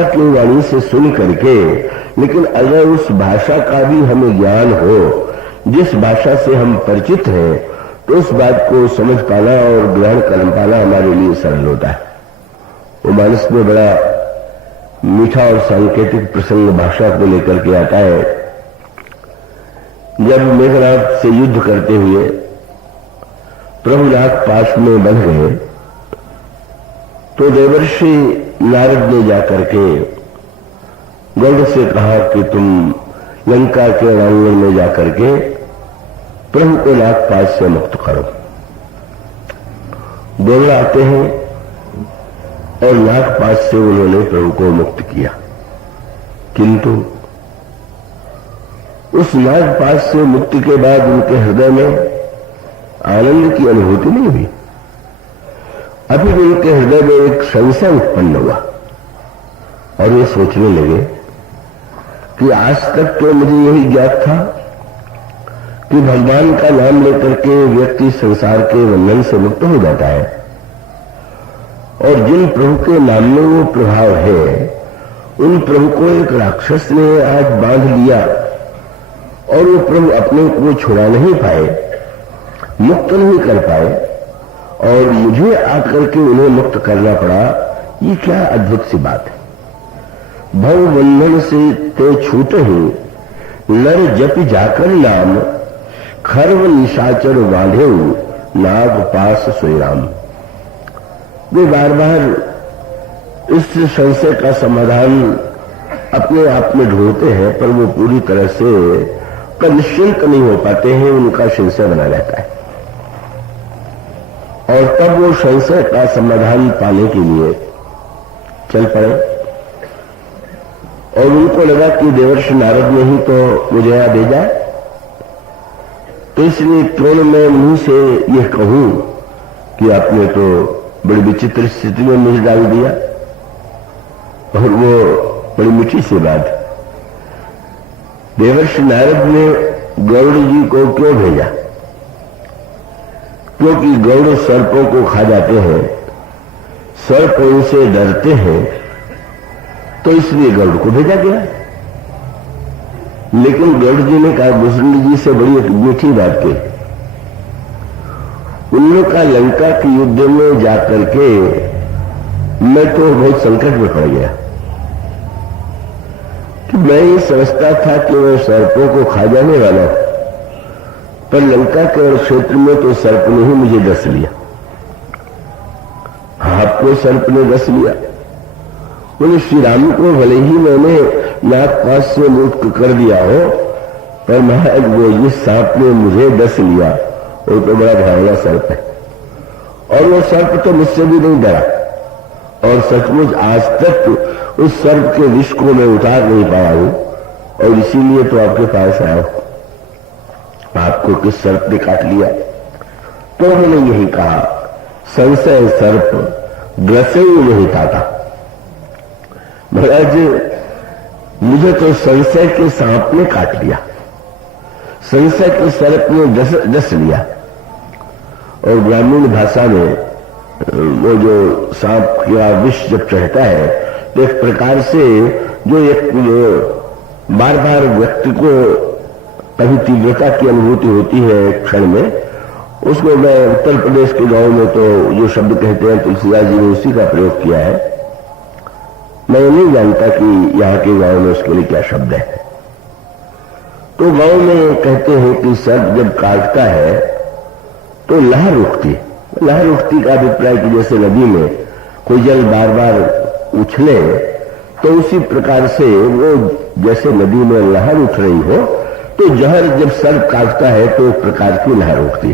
माता की वाणी से सुन करके, लेकिन अगर उस भाषा का भी हमें ज्ञान हो, जिस भाषा से हम परिचित हैं, तो उस बात को समझ पाना और ग्रहण कर पाना हमारे लिए सरल होता है। वो मानस में बड़ा मीठा और सांकेतिक प्रसंग भाषा को लेकर के आता है। जब मेघनाथ से युद्ध करते हुए प्रभुनाथ पास में बंध गए, तो देवर्षि नारद ने जाकर के गरुड़ से कहा कि तुम लंका के रणांगण में जाकर के प्रभु को नागपाश से मुक्त करो। गरुड़ आते हैं और नागपाश से उन्होंने प्रभु को मुक्त किया, किंतु उस नागपाश से मुक्ति के बाद उनके हृदय में आनंद की अनुभूति नहीं हुई। अभी भी उनके हृदय में एक संशय उत्पन्न हुआ और वे सोचने लगे कि आज तक तो मुझे यही ज्ञात था कि भगवान का नाम लेकर के व्यक्ति संसार के बंधन से मुक्त हो जाता है, और जिन प्रभु के नाम में वो प्रभाव है, उन प्रभु को एक राक्षस ने आज बांध लिया और वो प्रभु अपने को छुड़ा नहीं पाए, मुक्त नहीं कर पाए, और मुझे आकर के उन्हें मुक्त करना पड़ा। ये क्या अद्भुत सी बात है। भव बंधन से ते छूटे ही नर जप जाकर नाम, खर्व निशाचर बांधे नाग पास सोई राम। वे बार बार इस संशय का समाधान अपने आप में ढूंढते हैं, पर वो पूरी तरह से निश्चिंत नहीं हो पाते हैं, उनका संशय बना रहता है। और तब वो संशय का समाधान पाने के लिए चल पड़े, और उनको लगा कि देवर्षि नारद ने ही तो मुझे यहां भेजा, तो इसलिए तुरंत मैं मुंह से यह कहूं कि आपने तो बड़ी विचित्र स्थिति में मुझे डाल दिया। और वो बड़ी मीठी सी बात, देवर्षि नारद ने गरुड़ जी को क्यों भेजा? क्योंकि गरुड़ सर्पों को खा जाते हैं, सर्प उनसे डरते हैं, तो इसलिए गरुड़ को भेजा गया। लेकिन गरुड़ जी ने कहा, भुजबल जी से बड़ी एक मीठी बात की। उन्होंने कहा, लंका के युद्ध में जाकर के मैं तो बहुत संकट में पड़ गया कि मैं ये समझता था कि मैं सर्पों को खा जाने वाला, पर लंका के क्षेत्र में तो सर्प ने ही मुझे डस लिया। आपको सर्प ने डस लिया। बोले, श्री राम को भले ही मैंने नागपाश से मुक्त कर दिया हो, पर महाराज वो जिस सांप ने मुझे डस लिया वो तो बड़ा भयावना सर्प है, और वो सर्प तो मुझसे भी नहीं डरा, और सचमुच आज तक उस सर्प के विष को मैं उतार नहीं पाया हूं, और इसीलिए तो आपके पास आया हूं। आपको किस सर्प ने काट लिया? तो उन्होंने यही कहा, संशय सर्प ग्रसे ही नहीं काटा। महाराज, मुझे तो संशय के सांप ने काट लिया, संशय के सर्प ने डस लिया। और ग्रामीण भाषा में वो जो सांप का विष जब चढ़ता है, तो एक प्रकार से जो एक बार बार व्यक्ति को कभी तीव्रता की अनुभूति होती है क्षण में, उसको मैं उत्तर प्रदेश के गांव में तो जो शब्द कहते हैं तुलसीदास जी ने उसी का प्रयोग किया है। मैं नहीं जानता कि यहाँ के गांव में उसके लिए क्या शब्द है। तो गांव में कहते हैं कि सर्प जब काटता है तो लहर उठती। लहर उठती का अभिप्राय कि जैसे नदी में कोई जल बार बार उछले, तो उसी प्रकार से वो जैसे नदी में लहर उठ रही हो, तो जहर जब सर्प काटता है तो एक प्रकार की लहर उठती।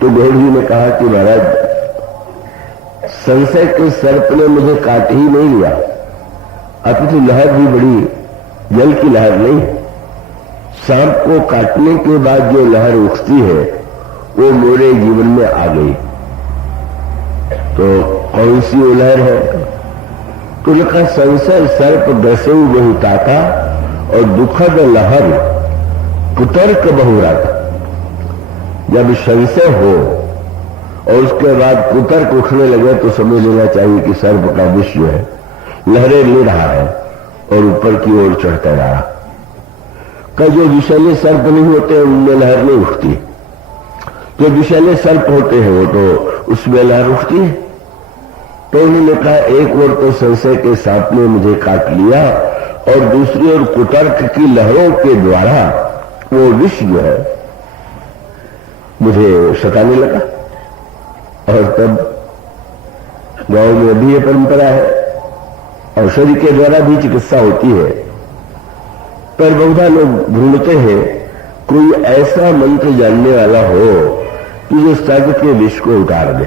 तो गरुड़ जी ने कहा कि महाराज, संशय के सर्प ने मुझे काट ही नहीं लिया, अपितु लहर भी बड़ी जल की लहर नहीं, सांप को काटने के बाद जो लहर उठती है वो मेरे जीवन में आ गई। तो कौन सी वो लहर है? तो लिखा, संशय सर्प ग्रसे बहु ताता और दुखद लहर कुतर्क बहुराता। जब संशय हो और उसके बाद कुतर्क उठने लगे तो समझ लेना चाहिए कि सर्प का विष जो है लहरें ले रहा है और ऊपर की ओर चढ़ता जा रहा। कई जो विषैले सर्प नहीं होते उनमें लहर नहीं उठती, जो विषैले सर्प होते हैं वो तो उसमें लहर उठती है। तो उन्होंने कहा एक ओर तो संशय के सांप ने मुझे काट लिया और दूसरी ओर कुतर्क की लहरों के द्वारा वो विष जो है मुझे सताने लगा। और तब गांव में अभी ये परंपरा है, औषधि के द्वारा भी चिकित्सा होती है, पर बहुधा लोग ढूंढते हैं कोई ऐसा मंत्र जानने वाला हो कि जो सर्प के विष को उतार दे।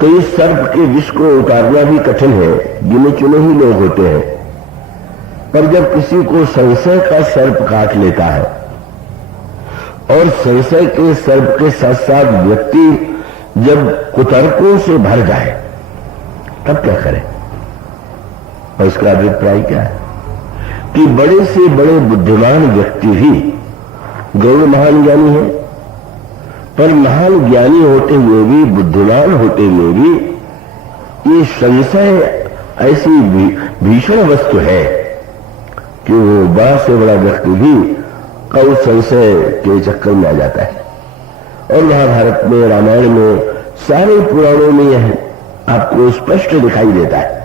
तो इस सर्प के विष को उतारना भी कठिन है, गिने चुने ही लोग होते हैं। पर जब किसी को संशय का सर्प काट लेता है और संशय के सर्प के साथ साथ व्यक्ति जब कुतर्कों से भर जाए तब क्या करे? और इसका अभिप्राय क्या है कि बड़े से बड़े बुद्धिमान व्यक्ति भी गौड़ महान ज्ञानी है, पर महान ज्ञानी होते हुए भी, बुद्धिमान होते हुए भी ये संशय ऐसी भीषण वस्तु है कि वो बड़ा से बड़ा व्यक्ति भी कौ संशय के चक्कर में आ जाता है। और महाभारत में, रामायण में, सारे पुराणों में यह आपको स्पष्ट दिखाई देता है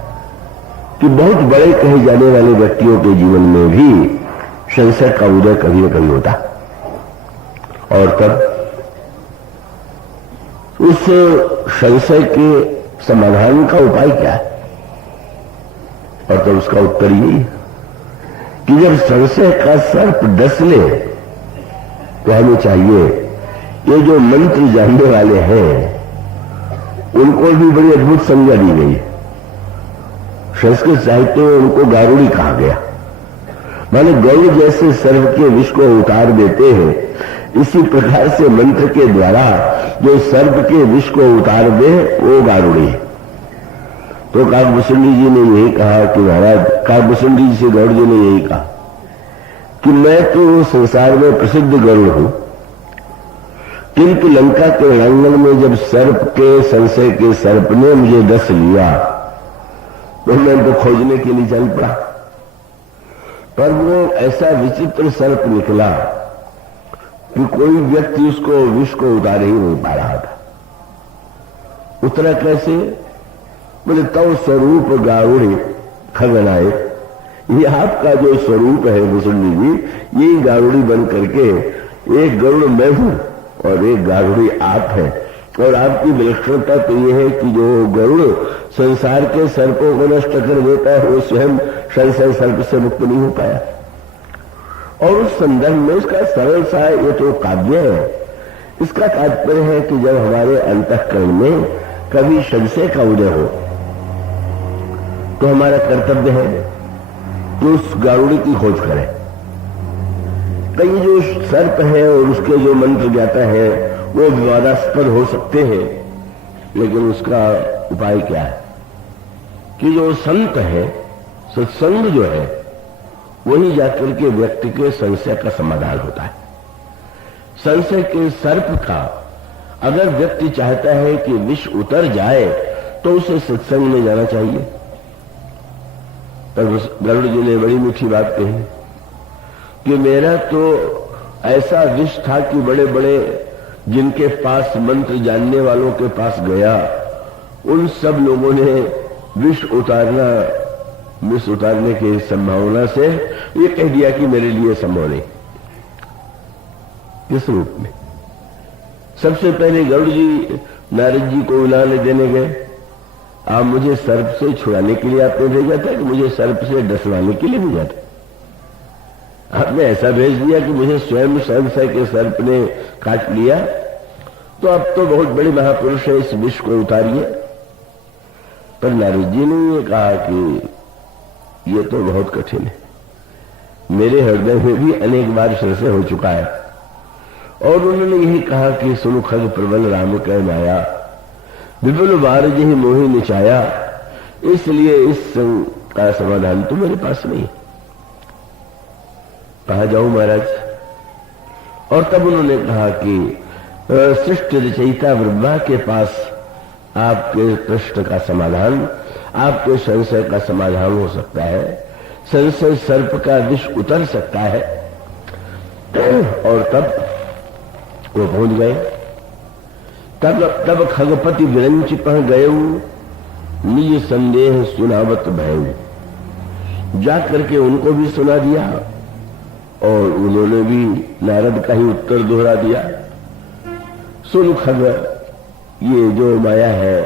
कि बहुत बड़े कहे जाने वाले व्यक्तियों के जीवन में भी संशय का उदय कभी न कभी होता। और तब उस संशय के समाधान का उपाय क्या है? और तो उसका उत्तर यही है कि जब संशय का सर्प डस ले तो हमें चाहिए ये जो मंत्र जानने वाले हैं उनको भी बड़ी अद्भुत संज्ञा दी गई है। संस्कृत साहित्य में उनको गारुड़ी कहा गया, माने गौड़ जैसे सर्प के विष को उतार देते हैं, इसी प्रकार से मंत्र के द्वारा जो सर्प के विष को उतार दे वो गारुड़ी है। तो काकभूषणी जी ने यही कहा कि महाराज, काकभूषणी जी से गौड़ जी ने यही कहा कि मैं तो संसार में प्रसिद्ध गरुड़ हूं, किंतु लंका के रणांगण में जब सर्प के संशय के सर्प ने मुझे डस लिया तो मैं उनको खोजने के लिए चल पड़ा, पर वो ऐसा विचित्र सर्प निकला कि कोई व्यक्ति उसको विष को उतार ही नहीं पा रहा था। उतरा कैसे? बोले तव स्वरूप गारुड़ी खगनाए, ये आपका जो स्वरूप है भूषणी जी, ये गारुड़ी बन करके एक गरुड़ मैं हूं और एक गारुड़ी आप है। और आपकी विलक्षणता तो यह है कि जो गरुड़ संसार के सर्पों को नष्ट कर देता है वो स्वयं संशय सर्प से मुक्त नहीं हो पाया। और उस संदर्भ में उसका सरल सा ये तो काव्य है। इसका तात्पर्य है कि जब हमारे अंतःकरण में कभी संशय का उदय हो तो हमारा कर्तव्य है कि उस गारुड़ी की खोज करें। कई जो सर्प है और उसके जो मंत्र ज्ञाता है वो विवादास्पद हो सकते हैं, लेकिन उसका उपाय क्या है कि जो संत है, सत्संग जो है, वही जाकर के व्यक्ति के संशय का समाधान होता है। संशय के सर्प का अगर व्यक्ति चाहता है कि विष उतर जाए तो उसे सत्संग में जाना चाहिए। तब गरुड़ जी ने बड़ी मीठी बात कही कि मेरा तो ऐसा विष था कि बड़े बड़े जिनके पास मंत्र जानने वालों के पास गया, उन सब लोगों ने विष उतारने की संभावना से ये कह दिया कि मेरे लिए संभव नहीं। किस रूप में? सबसे पहले गरुड़ जी नारद जी को उलाने देने गए, आप मुझे सर्प से छुड़ाने के लिए आपने भेजा था कि मुझे सर्प से डसवाने के लिए भेजा था? आपने ऐसा भेज दिया कि मुझे स्वयं संशय के सर्प ने काट लिया, तो अब तो बहुत बड़े महापुरुष है, इस विष को उतारिए। पर नारद जी ने ये कहा कि ये तो बहुत कठिन है, मेरे हृदय में भी अनेक बार संशय हो चुका है। और उन्होंने यही कहा कि सुनु खग प्रबल राम कह माया, विपुल बार जी मोहि निचाया, इसलिए इस का समाधान तो मेरे पास नहीं। कहा जाऊं महाराज? और तब उन्होंने कहा कि सृष्टि रचयिता ब्रह्मा के पास आपके प्रश्न का समाधान आपके संशय का समाधान हो सकता है, संशय सर्प का विष उतर सकता है। और तब वो पहुंच गए। तब खगपति विरंच पह गए, निज संदेह सुनावत भय। जा करके उनको भी सुना दिया और उन्होंने भी नारद का ही उत्तर दोहरा दिया। सुन खग, ये जो माया है,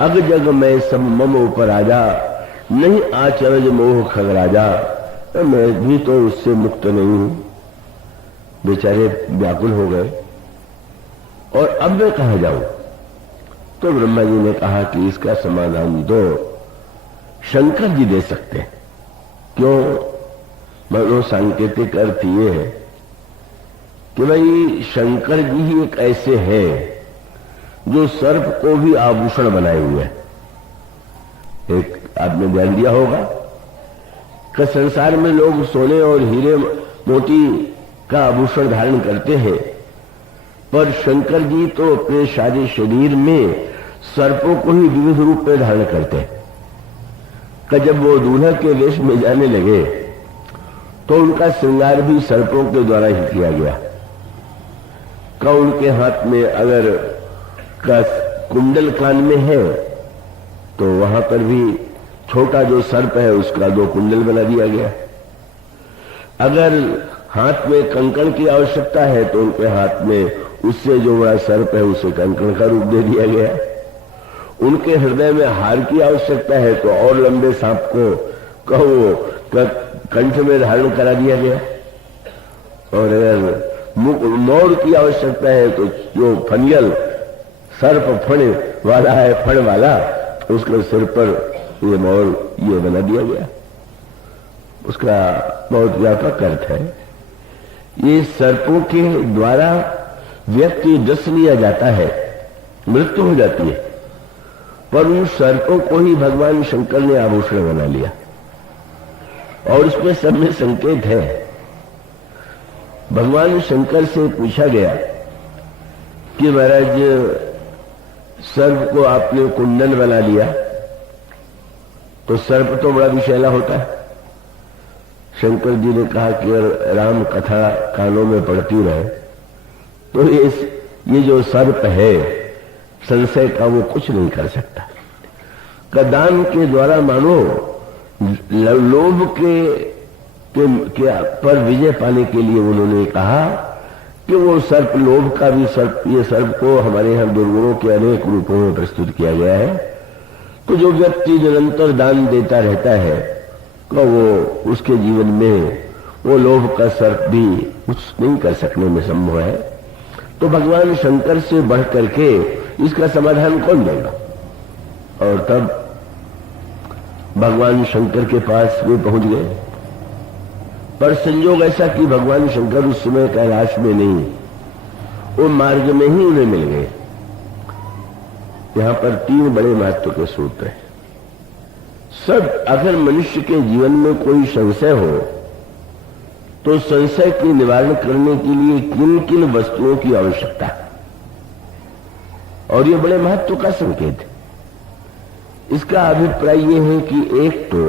अग जग में सब मम ऊपर आजा, नहीं आचरज मोह खग राजा। मैं भी तो उससे मुक्त नहीं हूं। बेचारे व्याकुल हो गए और अब मैं कहां जाऊं? तो ब्रह्मा जी ने कहा कि इसका समाधान तो शंकर जी दे सकते हैं। क्यों? मनो सांकेतिक अर्थ ये है कि भाई शंकर जी ही एक ऐसे हैं जो सर्प को भी आभूषण बनाए हुए हैं। एक आपने ध्यान दिया होगा कि संसार में लोग सोने और हीरे मोती का आभूषण धारण करते हैं, पर शंकर जी तो अपने सारे शरीर में सर्पों को ही विविध रूप में धारण करते हैं। कि जब वो दूल्हा के वेश में जाने लगे तो उनका श्रृंगार भी सर्पों के द्वारा ही किया गया। का उनके हाथ में अगर का कुंडल कान में है तो वहां पर भी छोटा जो सर्प है उसका 2 कुंडल बना दिया गया। अगर हाथ में कंकण की आवश्यकता है तो उनके हाथ में उससे जो बड़ा सर्प है उसे कंकण का रूप दे दिया गया। उनके हृदय में हार की आवश्यकता है तो और लंबे सांप को कहो कंठ में धारण करा दिया गया। और अगर मोर की आवश्यकता है तो जो फनियल सर्प फण वाला है, फण वाला, उसके सिर पर ये मोर ये बना दिया गया। उसका बहुत व्यापक अर्थ है। ये सर्पों के द्वारा व्यक्ति डस लिया जाता है, मृत्यु हो जाती है, पर उन सर्पों को ही भगवान शंकर ने आभूषण बना लिया। और इसमें सब में संकेत है। भगवान शंकर से पूछा गया कि महाराज सर्प को आपने कुंडल बना लिया तो सर्प तो बड़ा विषैला होता है। शंकर जी ने कहा कि राम कथा कानों में पड़ती रहे तो ये जो सर्प है संशय का वो कुछ नहीं कर सकता। दान के द्वारा मानो लोभ के पर विजय पाने के लिए उन्होंने कहा कि वो सर्प, लोभ का भी सर्प, ये सर्प को हमारे यहां दुर्गुणों के अनेक रूपों में प्रस्तुत किया गया है। तो जो व्यक्ति निरंतर दान देता रहता है तो वो उसके जीवन में वो लोभ का सर्प भी कुछ नहीं कर सकने में संभव है। तो भगवान शंकर से बढ़ करके इसका समाधान कौन देगा? और तब भगवान शंकर के पास वे पहुंच गए। पर संयोग ऐसा कि भगवान शंकर उस समय कैलाश में नहीं, वो मार्ग में ही उन्हें मिल गए। यहां पर 3 बड़े महत्व के सूत्र हैं। सब अगर मनुष्य के जीवन में कोई संशय हो तो संशय के निवारण करने के लिए किन किन वस्तुओं की आवश्यकता है, और ये बड़े महत्व का संकेत है। इसका अभिप्राय ये है कि एक तो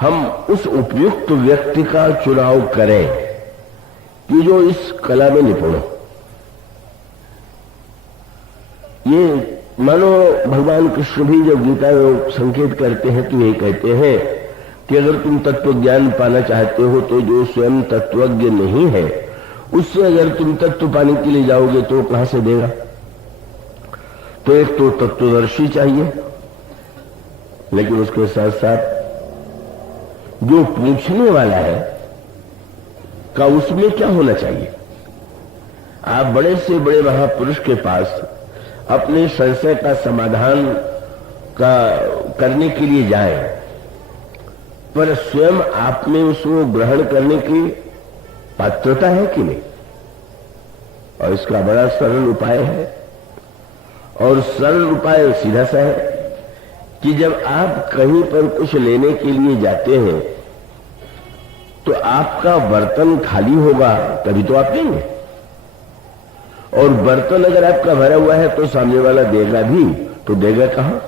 हम उस उपयुक्त व्यक्ति का चुनाव करें कि जो इस कला में निपुण हो। ये मानो भगवान कृष्ण भी जब गीता में संकेत करते हैं तो ये कहते हैं कि अगर तुम तत्व ज्ञान पाना चाहते हो तो जो स्वयं तत्वज्ञ नहीं है उससे अगर तुम तत्व पाने के लिए जाओगे तो कहां से देगा? तो एक तो तत्वदर्शी चाहिए, लेकिन उसके साथ साथ जो पूछने वाला है का उसमें क्या होना चाहिए? आप बड़े से बड़े महापुरुष के पास अपने संशय का समाधान का करने के लिए जाएं, पर स्वयं आप में उसको ग्रहण करने की पात्रता है कि नहीं? और इसका बड़ा सरल उपाय है, और सरल उपाय सीधा सा है कि जब आप कहीं पर कुछ लेने के लिए जाते हैं तो आपका बर्तन खाली होगा तभी तो आप लेंगे, और बर्तन अगर आपका भरा हुआ है तो सामने वाला देगा भी तो देगा कहां?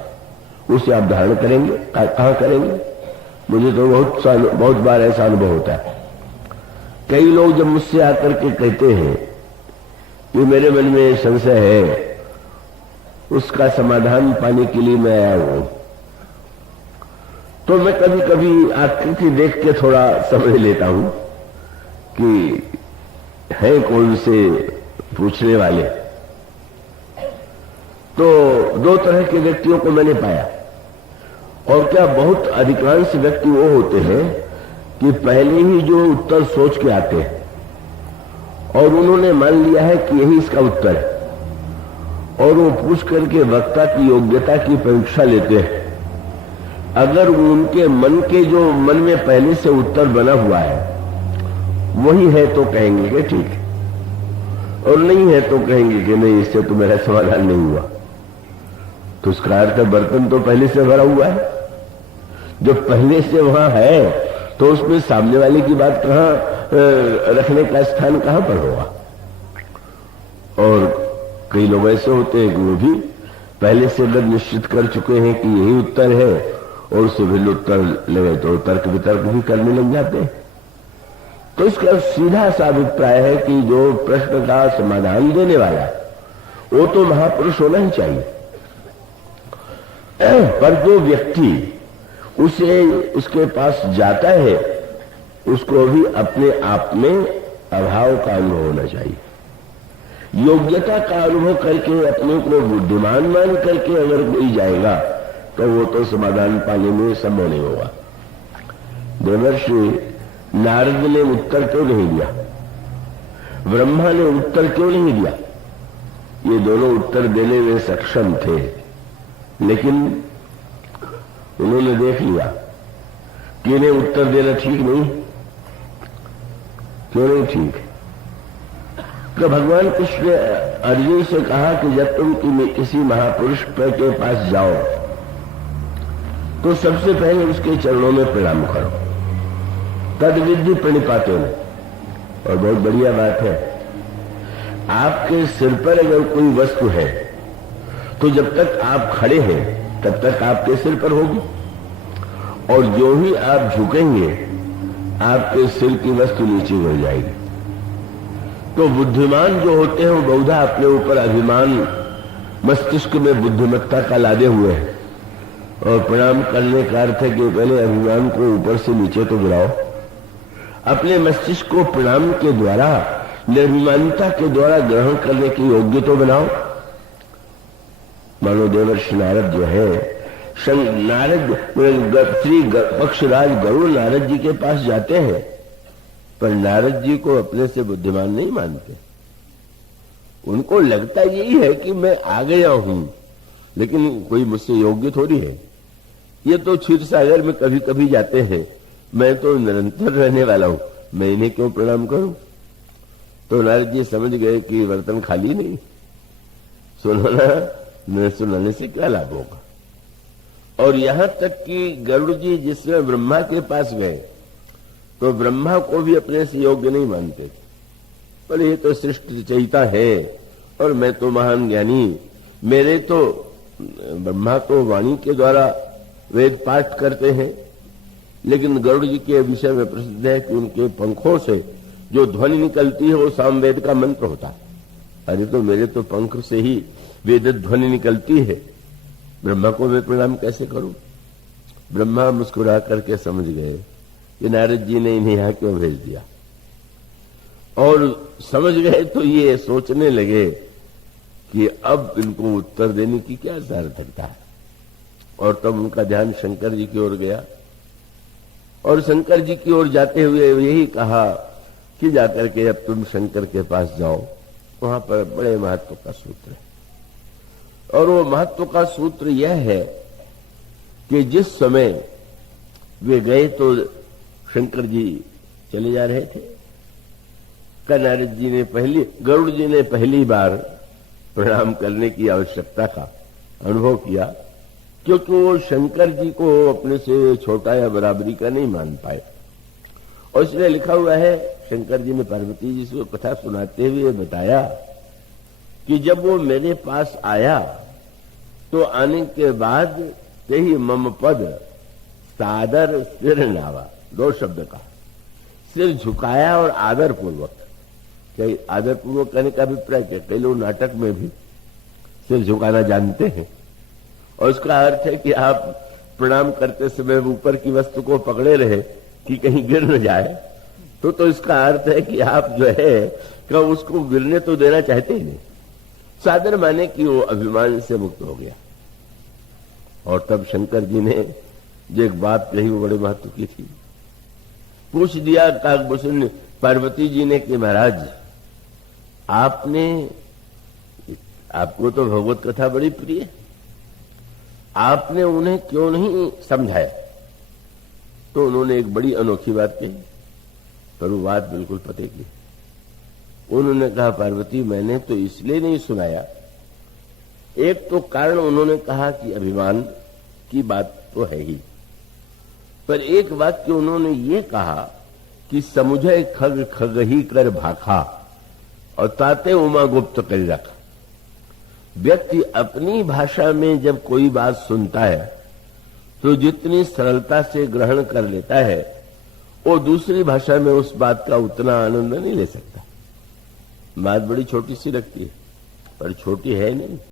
उसे आप धारण करेंगे? कहां करेंगे? मुझे तो बहुत बार ऐसा अनुभव होता है। कई लोग जब मुझसे आकर के कहते हैं कि मेरे मन में संशय है, उसका समाधान पाने के लिए मैं आया हूं, तो मैं कभी कभी आकृति देख के थोड़ा समझ लेता हूं कि है कौन से पूछने वाले। तो दो तरह के व्यक्तियों को मैंने पाया, और क्या बहुत अधिकांश व्यक्ति वो होते हैं कि पहले ही जो उत्तर सोच के आते हैं और उन्होंने मान लिया है कि यही इसका उत्तर है, और वो पूछ करके वक्ता की योग्यता की परीक्षा लेते हैं। अगर उनके मन के जो मन में पहले से उत्तर बना हुआ है वही है तो कहेंगे कि ठीक है, और नहीं है तो कहेंगे कि नहीं, इससे तो मेरा समाधान नहीं हुआ। तो उसका अर्थ बर्तन तो पहले से भरा हुआ है। जो पहले से वहां है तो उसमें सामने वाले की बात कहां रखने का स्थान कहां पर होगा। और कई लोग ऐसे होते हैं कि वो भी पहले से अगर निश्चित कर चुके हैं कि यही उत्तर है और उससे भिन्न उत्तर लगे तो तर्क वितर्क भी करने लग जाते हैं। तो इसका सीधा सा अभिप्राय है कि जो प्रश्न का समाधान देने वाला वो तो महापुरुष होना ही चाहिए, पर जो व्यक्ति उसके पास जाता है उसको भी अपने आप में अभाव का अनुभव होना चाहिए। योग्यता का अनुभव करके अपने को बुद्धिमान मान करके अगर कोई जाएगा तो वो तो समाधान पाने में संभव नहीं होगा। देवर्षि नारद ने उत्तर क्यों नहीं दिया, ब्रह्मा ने उत्तर क्यों नहीं दिया? ये दोनों उत्तर देने में सक्षम थे, लेकिन उन्होंने देख लिया कि इन्हें उत्तर देना ठीक नहीं। क्यों नहीं ठीक? तो भगवान कृष्ण ने अर्जुन से कहा कि जब तुम किसी महापुरुष के पास जाओ तो सबसे पहले उसके चरणों में प्रणाम करो, तद विद्धि प्रणिपाते हो। और बहुत बढ़िया बात है, आपके सिर पर अगर कोई वस्तु है तो जब तक आप खड़े हैं तब तक आपके सिर पर होगी, और जो ही आप झुकेंगे आपके सिर की वस्तु नीचे गिर जाएगी। तो बुद्धिमान जो होते हैं वो बहुधा अपने ऊपर अभिमान मस्तिष्क में बुद्धिमत्ता का लादे हुए हैं, और प्रणाम करने का अर्थ है कि पहले अभिमान को ऊपर से नीचे तो गिराओ, अपने मस्तिष्क को प्रणाम के द्वारा निर्भिमानता के द्वारा ग्रहण करने की योग्य तो बनाओ। मानो देवर्षि नारद जो है, नारद श्री पक्षराज गरुड़ नारद जी के पास जाते हैं, पर नारद जी को अपने से बुद्धिमान नहीं मानते। उनको लगता यही है कि मैं आ गया हूं, लेकिन कोई मुझसे योग्य थोड़ी है। ये तो क्षीर सागर में कभी कभी जाते हैं, मैं तो निरंतर रहने वाला हूं, मैं इन्हें क्यों प्रणाम करूं? तो नारद जी समझ गए कि बर्तन खाली नहीं, सुनाने से क्या लाभ होगा। और यहां तक कि गरुड़ जी जिसमें ब्रह्मा के पास गए तो ब्रह्मा को भी अपने से योग्य नहीं मानते थे। पर ये तो सृष्टि रचयिता है और मैं तो महान ज्ञानी, मेरे तो ब्रह्मा तो वाणी के द्वारा वेद पाठ करते हैं, लेकिन गरुड़ जी के विषय में प्रसिद्ध है कि उनके पंखों से जो ध्वनि निकलती है वो सामवेद का मंत्र होता है। अरे तो मेरे तो पंख से ही वेद ध्वनि निकलती है, ब्रह्मा को मैं प्रणाम कैसे करूं? ब्रह्मा मुस्कुरा करके समझ गए कि नारद जी ने इन्हें यहां क्यों भेज दिया, और समझ गए तो ये सोचने लगे कि अब इनको उत्तर देने की क्या सार्थकता है। और तब उनका ध्यान शंकर जी की ओर गया, और शंकर जी की ओर जाते हुए यही कहा कि जाकर के अब तुम शंकर के पास जाओ, वहां पर बड़े महत्व का सूत्र है। और वो महत्व का सूत्र यह है कि जिस समय वे गए तो शंकर जी चले जा रहे थे, नारद जी ने गरुड़ जी ने पहली बार प्रणाम करने की आवश्यकता का अनुभव किया, क्योंकि वो शंकर जी को अपने से छोटा या बराबरी का नहीं मान पाए। और इसलिए लिखा हुआ है, शंकर जी ने पार्वती जी से कथा सुनाते हुए बताया कि जब वो मेरे पास आया तो आने के बाद ते ही मम पद सादर सिर नावा। 2 शब्द का, सिर झुकाया और आदर पूर्वक। कई आदर पूर्वक कहने का अभिप्राय क्या, कई लोग नाटक में भी सिर झुकाना जानते हैं और उसका अर्थ है कि आप प्रणाम करते समय ऊपर की वस्तु को पकड़े रहे कि कहीं गिर न जाए। तो इसका अर्थ है कि आप जो है कि उसको गिरने तो देना चाहते ही नहीं। सादर माने कि वो अभिमान से मुक्त हो गया। और तब शंकर जी ने जो एक बात कही वो बड़े महत्व की थी। पूछ दिया काकभूषण ने पार्वती जी ने कि महाराज आपको तो भगवत कथा बड़ी प्रिय, आपने उन्हें क्यों नहीं समझाया? तो उन्होंने एक बड़ी अनोखी बात कही, पर वो बात बिल्कुल पते की। उन्होंने कहा पार्वती मैंने तो इसलिए नहीं सुनाया, एक तो कारण उन्होंने कहा कि अभिमान की बात तो है ही, पर एक वाक्य उन्होंने ये कहा कि समुझे खग खग ही कर भाखा और ताते उमा गुप्त कर रखा। व्यक्ति अपनी भाषा में जब कोई बात सुनता है तो जितनी सरलता से ग्रहण कर लेता है वो दूसरी भाषा में उस बात का उतना आनंद नहीं ले सकता। बात बड़ी छोटी सी लगती है पर छोटी है नहीं।